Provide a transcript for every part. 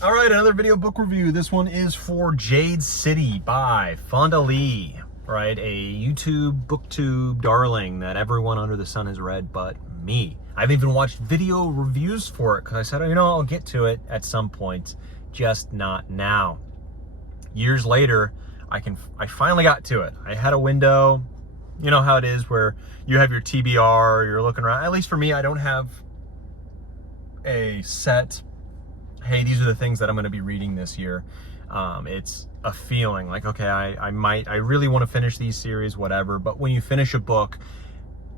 All right, another video book review. This one is for Jade City by Fonda, right? A YouTube, Booktube darling that everyone under the sun has read but me. I've even watched video reviews for it because I said, I'll get to it at some point, just not now. Years later, I finally got to it. I had a window. You know how it is where you have your TBR, you're looking around. At least for me, I don't have a set, hey, these are the things that I'm going to be reading this year. It's a feeling like, okay, I really want to finish these series, whatever. But when you finish a book,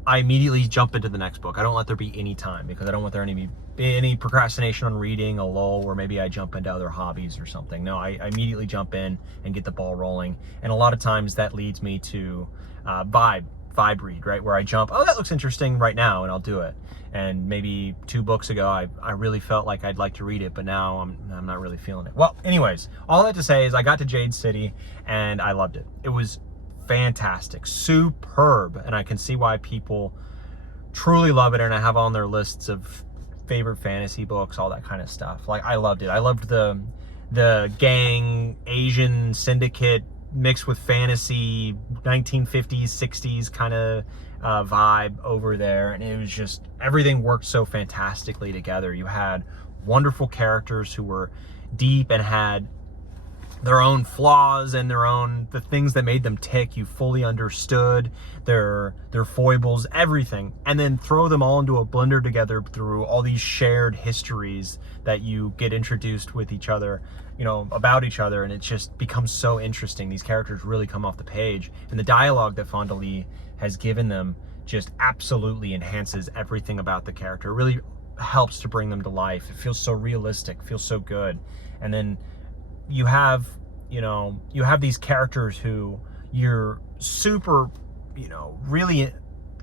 I immediately jump into the next book. I don't let there be any time because I don't want there to be any procrastination on reading, a lull, or maybe I jump into other hobbies or something. No, I immediately jump in and get the ball rolling. And a lot of times that leads me to vibe read, right? Where I jump, oh, that looks interesting right now, and I'll do it. And maybe 2 books ago, I really felt like I'd like to read it, but now I'm not really feeling it. Well, anyways, all that to say is I got to Jade City and I loved it. It was fantastic, superb, and I can see why people truly love it, and I have on their lists of favorite fantasy books, all that kind of stuff. Like, I loved it. I loved the gang Asian syndicate mixed with fantasy 1950s 60s kind of vibe over there, and it was just, everything worked so fantastically together. You had wonderful characters who were deep and had their own flaws and the things that made them tick. You fully understood their foibles, everything, and then throw them all into a blender together through all these shared histories that you get introduced with each other, about each other, and it just becomes so interesting. These characters really come off the page, and the dialogue that Fonda has given them just absolutely enhances everything about the character. It really helps to bring them to life. It feels so realistic, feels so good. And then you have these characters who you're super, really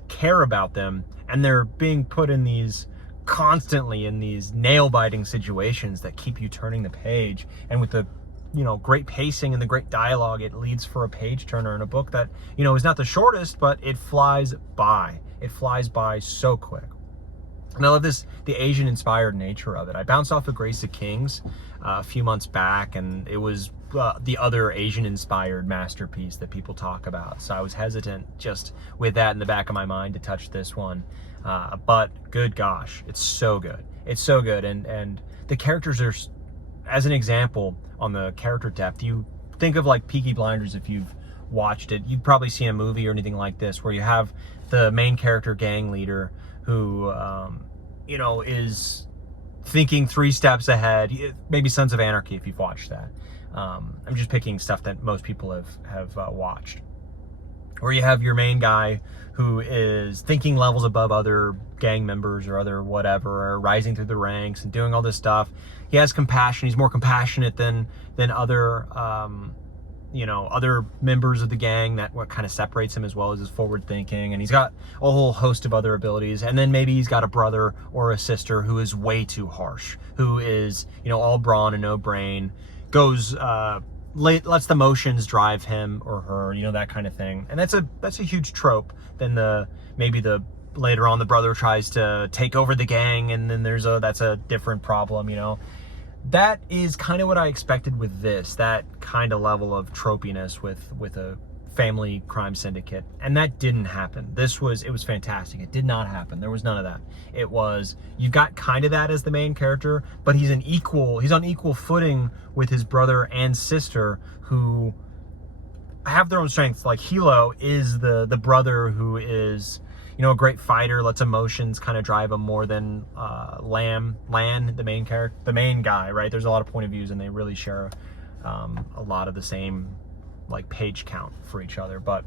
care about them, and they're being put in these constantly in these nail-biting situations that keep you turning the page. And with the great pacing and the great dialogue, it leads for a page turner in a book that is not the shortest, but it flies by. It flies by so quick. And I love the Asian inspired nature of it. I bounced off of Grace of Kings a few months back, and it was the other Asian inspired masterpiece that people talk about. So I was hesitant just with that in the back of my mind to touch this one. But good gosh, it's so good. It's so good. And the characters are, as an example on the character depth, you think of like Peaky Blinders. If you've watched it, you've probably seen a movie or anything like this where you have the main character gang leader who is thinking 3 steps ahead. Maybe Sons of Anarchy, if you've watched that. I'm just picking stuff that most people have watched. Or you have your main guy who is thinking levels above other gang members or other whatever, or rising through the ranks and doing all this stuff. He has compassion. He's more compassionate than other other members of the gang. That what kind of separates him, as well as his forward thinking. And he's got a whole host of other abilities. And then maybe he's got a brother or a sister who is way too harsh, who is all brawn and no brain, goes lets the motions drive him or her, that kind of thing. And that's a huge trope. Then maybe later on the brother tries to take over the gang, and then that's a different problem. That is kind of what I expected with this, that kind of level of tropiness with a family crime syndicate, and that didn't happen. It was fantastic. It did not happen. There was none of that. It was, you've got kind of that as the main character, but he's on equal footing with his brother and sister, who have their own strengths. Like Hilo is the brother who is a great fighter, lets emotions kind of drive him more than Lan, the main character, the main guy, right? There's a lot of point of views, and they really share a lot of the same like page count for each other, but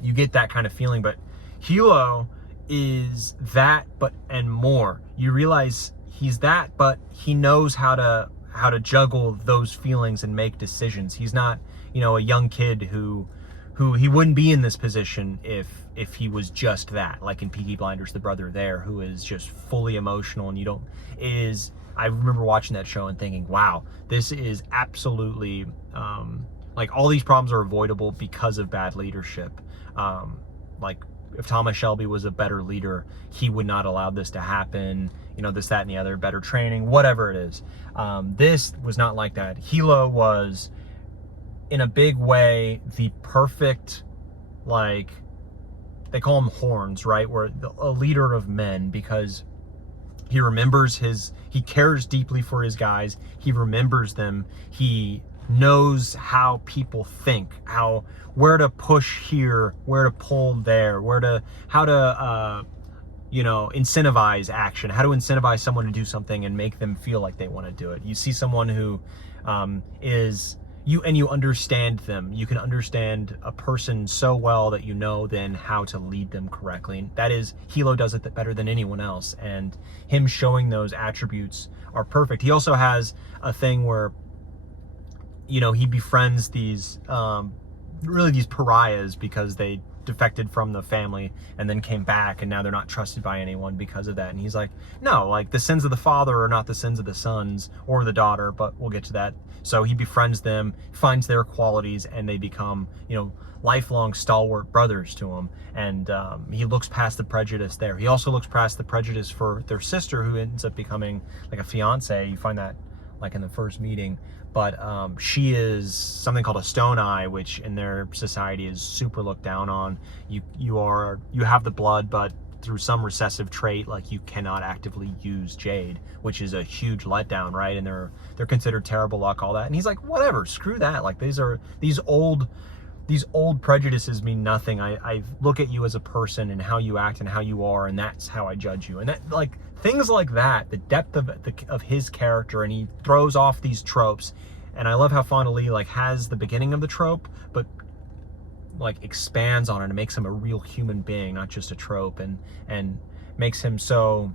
you get that kind of feeling. But Hilo is that, and more. You realize he's that, but he knows how to juggle those feelings and make decisions. He's not a young kid who he wouldn't be in this position if he was just that, like in Peaky Blinders, the brother there, who is just fully emotional. And I remember watching that show and thinking, wow, this is absolutely like all these problems are avoidable because of bad leadership. Like if Thomas Shelby was a better leader, he would not allow this to happen, you know, this, that, and the other, better training, whatever it is. This was not like that. Hilo was, in a big way, the perfect, like, they call him horns, right? Where a leader of men, because he remembers he cares deeply for his guys. He remembers them. He knows how people think, where to push here, where to pull there, how to you know, incentivize action, how to incentivize someone to do something and make them feel like they want to do it. You see someone who you understand them. You can understand a person so well that you know then how to lead them correctly. And that is, Hilo does it better than anyone else. And him showing those attributes are perfect. He also has a thing where, you know, he befriends these, really these pariahs because they defected from the family and then came back, and now they're not trusted by anyone because of that. And he's like, no, like, the sins of the father are not the sins of the sons or the daughter, but we'll get to that. So he befriends them, finds their qualities, and they become, you know, lifelong stalwart brothers to him. And he looks past the prejudice there. He also looks past the prejudice for their sister, who ends up becoming like a fiance. You find that like in the first meeting. But she is something called a stone eye, which in their society is super looked down on. You have the blood, but through some recessive trait, like, you cannot actively use Jade, which is a huge letdown, right? And they're considered terrible luck, all that. And he's like, whatever, screw that. Like, these old prejudices mean nothing. I look at you as a person and how you act and how you are, and that's how I judge you. And that, like, things like that, the depth of his character, and he throws off these tropes. And I love how Fonda Lee, like, has the beginning of the trope, but, like, expands on it and makes him a real human being, not just a trope, and makes him so,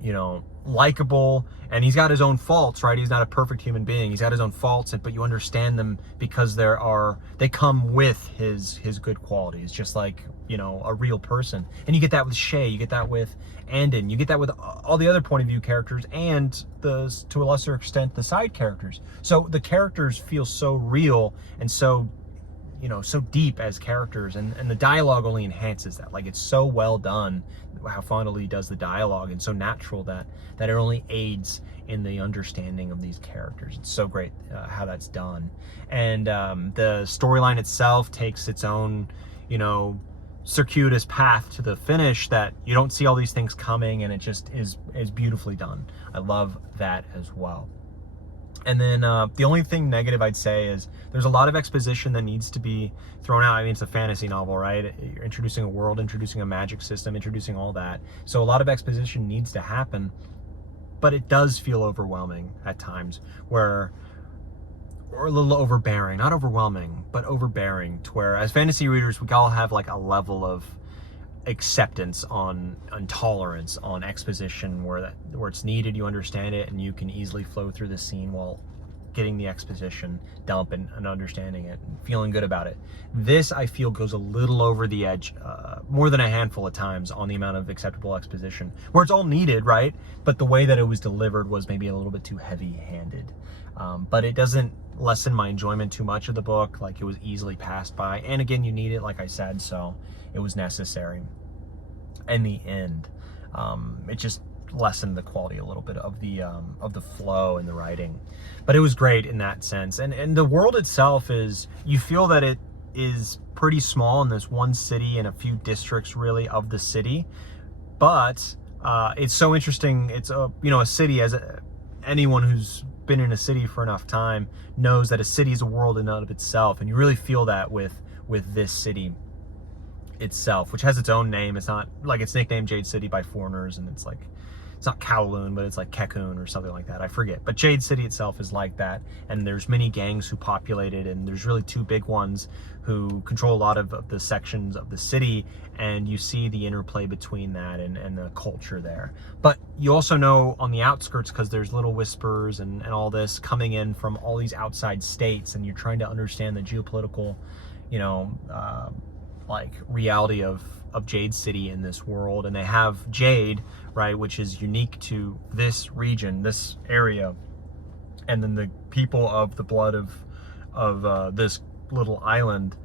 you know, likable. And he's got his own faults, right? He's not a perfect human being. He's got his own faults, but you understand them because they come with his good qualities, just like, you know, a real person. And you get that with Shay, you get that with Andon, you get that with all the other point of view characters, and to a lesser extent, the side characters. So the characters feel so real and so, you know, so deep as characters, and the dialogue only enhances that. Like, it's so well done how Fonda Lee does the dialogue, and so natural that it only aids in the understanding of these characters. It's so great how that's done. And the storyline itself takes its own, you know, circuitous path to the finish, that you don't see all these things coming, and it just is beautifully done. I love that as well. And then the only thing negative I'd say is there's a lot of exposition that needs to be thrown out. I mean, it's a fantasy novel, right? You're introducing a world, introducing a magic system, introducing all that. So a lot of exposition needs to happen, but it does feel overwhelming at times, or a little overbearing. Not overwhelming, but overbearing, to where as fantasy readers, we all have like a level of acceptance on tolerance on exposition, where it's needed, you understand it, and you can easily flow through the scene while getting the exposition dump and understanding it and feeling good about it. This, I feel, goes a little over the edge, more than a handful of times, on the amount of acceptable exposition, where it's all needed, right? But the way that it was delivered was maybe a little bit too heavy-handed. But it doesn't lessen my enjoyment too much of the book. Like, it was easily passed by, and again, you need it, like I said, so it was necessary. In the end, it just lessened the quality a little bit of the flow in the writing, but it was great in that sense. And the world itself is, you feel that it is pretty small in this one city and a few districts really of the city, but it's so interesting. It's a city, as anyone who's been in a city for enough time knows that a city is a world in and of itself, and you really feel that with this city itself, which has its own name. It's not like, it's nicknamed Jade City by foreigners, and it's like, it's not Kowloon, but it's like Kekun or something like that. I forget. But Jade City itself is like that, and there's many gangs who populate it, and there's really two big ones who control a lot of the sections of the city, and you see the interplay between that and the culture there. But you also know on the outskirts, because there's little whispers and all this coming in from all these outside states, and you're trying to understand the geopolitical, like, reality of Jade City in this world. And they have Jade, right, which is unique to this region, this area, and then the people of the blood of this little island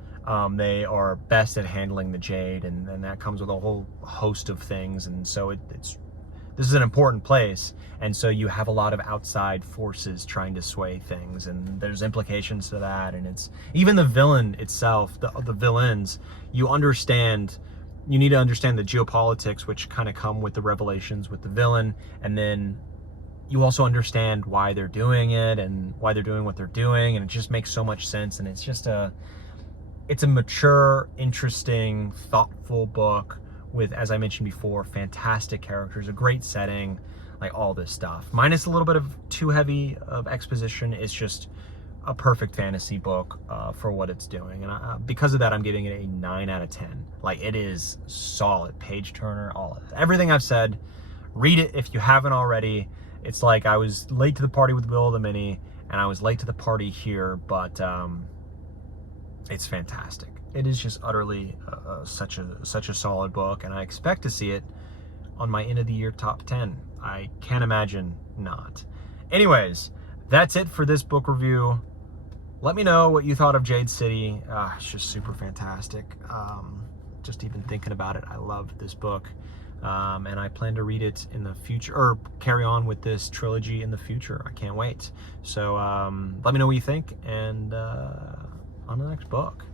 They are best at handling the Jade, and that comes with a whole host of things. And so this is an important place, and so you have a lot of outside forces trying to sway things, and there's implications to that. And it's even the villain itself, the villains, you need to understand the geopolitics, which kind of come with the revelations with the villain, and then you also understand why they're doing it and why they're doing what they're doing, and it just makes so much sense. And it's a mature, interesting, thoughtful book with, as I mentioned before, fantastic characters, a great setting, like all this stuff. Minus a little bit of too heavy of exposition. It's just a perfect fantasy book for what it's doing. And because of that, I'm giving it a 9 out of 10. Like, it is solid. Page turner, all of it. Everything I've said, read it if you haven't already. It's like I was late to the party with Will the Mini, and I was late to the party here, but it's fantastic. It is just utterly such a solid book, and I expect to see it on my end of the year top 10. I can't imagine not. Anyways, that's it for this book review. Let me know what you thought of Jade City. It's just super fantastic. Just even thinking about it, I love this book. And I plan to read it in the future, or carry on with this trilogy in the future. I can't wait. So let me know what you think, and on to the next book.